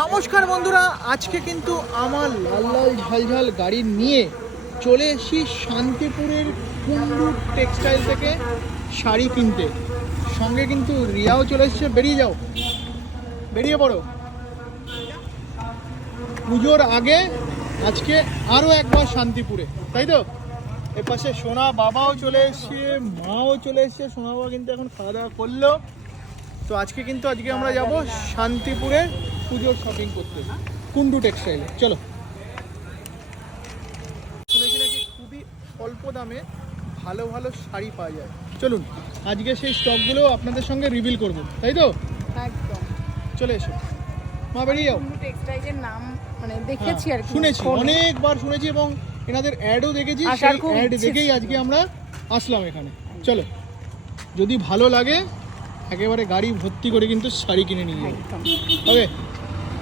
নমস্কার বন্ধুরা, আজকে কিন্তু আমার লাল লাল ঝালঝাল গাড়ি নিয়ে চলে এসেছি শান্তিপুরের কুন্ডু টেক্সটাইল থেকে শাড়ি কিনতে। সঙ্গে কিন্তু রিয়াও চলে এসেছে। বেরিয়ে পড়ো। পুজোর আগে আজকে আরও একবার শান্তিপুরে, তাই তো? এর পাশে সোনা বাবাও চলে এসছে, মাও চলে এসছে। সোনা বাবা কিন্তু এখন খাওয়া দাওয়া করলো। তো আজকে আমরা যাব শান্তিপুরে পুজোর শপিং করতে, কুন্ডু টেক্সটাইলে। চলো। শুনেছি নাকি খুবই অল্প দামে ভালো ভালো শাড়ি পাওয়া যায়। চলুন আজকে সেই স্টকগুলো আপনাদের সঙ্গে রিভিল করব, তাই তো? একদম। চলে এসো মা, বেরিয়ে যাও। কুন্ডু টেক্সটাইলের নাম মানে দেখেছি আর কি, শুনেছি, অনেকবার শুনেছি এবং এনাদের অ্যাডও দেখেছি। সেই অ্যাড দেখেই আজকে আমরা আসলাম এখানে। চলো, যদি ভালো লাগে একেবারে গাড়ি ভর্তি করে কিন্তু শাড়ি কিনে নিয়ে যাবো। তবে